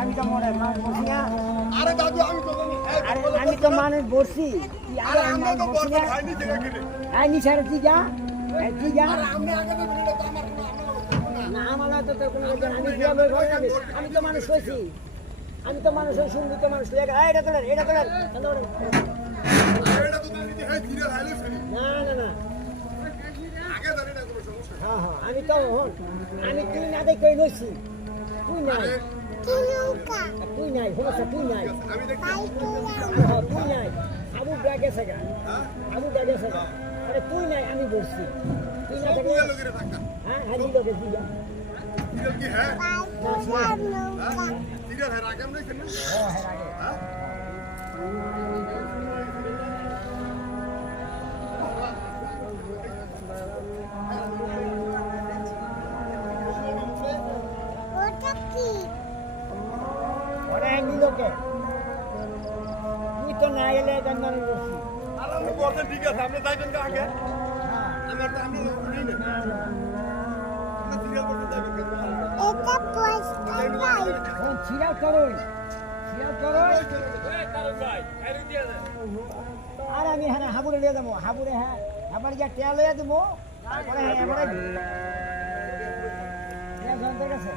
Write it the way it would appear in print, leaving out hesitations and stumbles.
আমি তো মনে বসি না আরে দাদু আমি তো আমি তো মানুষ বসি আরে আমরা তো বলতে খাইনি জায়গা কিনে নিশার তুই যা তুই যা আরে আমি আগে তো ভিডিও তো আমার না আমার তো তোর কোনো আমি বিয়া বই ঘরে যাবে আমি তো মানুষ হইছি আমি তো মানুষ হই শুনবি তো মানুষ এটা তোলেন এটা তো দিদি হ্যাঁ ধীরে হাইলে ফেলি না না না আগে জানি না কোনো সমস্যা হ্যাঁ হ্যাঁ আমি তো আমি তুই না দেখে লইছি তুই নাই তুই নাই সমস্যা তুই নাই আমি দেখি হ্যাঁ তুই নাই আবু ব্যাগে গা আবু ব্যাগে গা আরে তুই নাই আমি বলছি তুই না দেখে লোকের টাকা হ্যাঁ হ্যাঁ লোকে তুই যা ধীরে কি হ্যাঁ না ধীরে হ্যাঁ আগে আমরা কেন হ্যাঁ হ্যাঁ আগে হ্যাঁ ওরা হিন্দি লোকে তুই তো না এলে গঞ্জন বসি আরে আমি বলতে ঠিক আছে আপনি যাইবেন কা আগে আমার তো আমরা নেই না আমরা সিরিয়াল করতে যাইবেন ফোন ছিড়াও করুন আর আমি হ্যাঁ হাবুড়ে লিয়ে যাবো হাবুড়ে হ্যাঁ আবার যা টেয়া লিয়ে দেবো তারপরে হ্যাঁ আমার ঠিক আছে